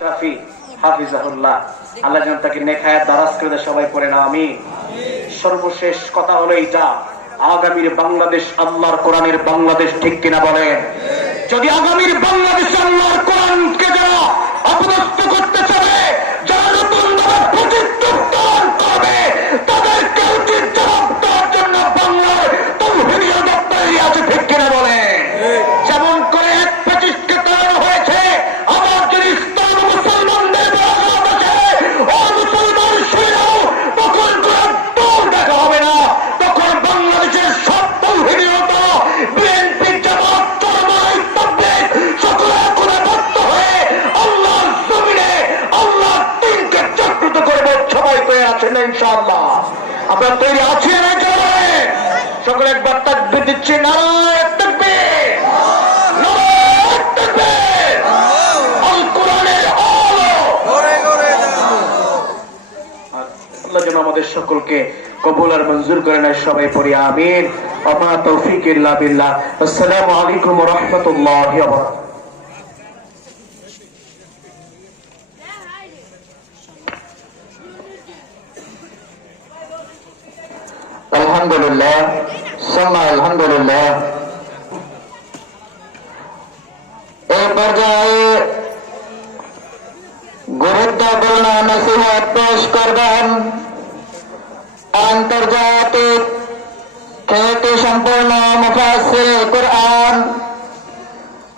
শাফি হাফিজাহুল্লাহ, আল্লাহ যেন তাকে নেক হায়াত দারাজ করে দেয়। সবাই পড়ে না আমিন। সর্বশেষ কথা হলো এইটা, আগামীর বাংলাদেশ আল্লাহর কোরআনের বাংলাদেশ, ঠিক কিনা বলেন? যদি আগামীর বাংলাদেশ আল্লাহর কোরআনকে যারা অপদস্থ করতে চাবে, যারা নতুন ভাবে প্রতিষ্ঠান করবে, তাদেরকে উচিত জবাব দেওয়ার জন্য বাংলার তৌহিদীয় দপ্তরে আছে, ঠিক কিনা বলেন? যেমন করে এক পঁচিশকে তাড়ানো হয়েছে, আবার যদি ইসলাম মুসলমানদের বরাবর আছে, ও মুসলমান শুনেও তখন কোন দৌড় দেখা হবে না। তখন বাংলাদেশের সব তৌহিদীয়তা, বিএনপি, জামাত, চরমনাই, তাবলীগ সকলে একতাবদ্ধ হয়ে আল্লাহর জমিনে আল্লাহর দ্বীনকে জাগ্রত করবে। সবাই তৈরি আছেন না ইনশাআল্লাহ? আমরা তৈরি আছি না? সকলে একবার তাকবীর দিচ্ছি, নারায়ে তাকবীর, নারায়ে তাকবীর। আল কোরআনের আলো। আল্লাহ যেন আমাদের সকলকে কবুল আর মঞ্জুর করে নেয়। সবাই পড়ি আমিন। ওয়া মা তৌফিক ইল্লা বিল্লাহ। আসসালামু আলাইকুম ওয়া রাহমাতুল্লাহি ওয়া বারাকাতুহু। আলহামদুলিল্লাহ, সুম্মা আলহামদুলিল্লাহ। এই পর্যায়ে গুরুত্বপূর্ণ নসিহত পেশ করবেন আন্তর্জাতিক খ্যাতি সম্পন্ন মুফাসসির কুরআন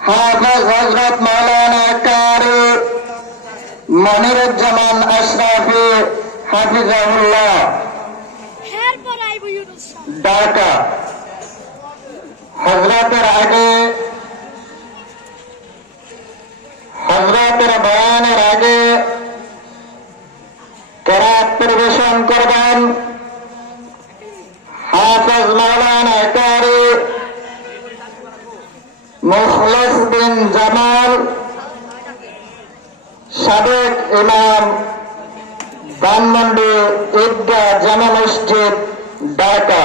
হাফেজ হযরত মাওলানা কারি মনিরুজ্জামান আশরাফি হাফিজাহুল্লাহ, ঢাকা। হযরতের আগে, হযরতের বয়ানের আগে কেরাত পরিবেশন করবেন হাফেজ মাওলানা কারি মুখলেস বিন জামাল, সাবেক ইমাম, ধানমন্ডি ঈদগাহ জামে মসজিদ, ঢাকা।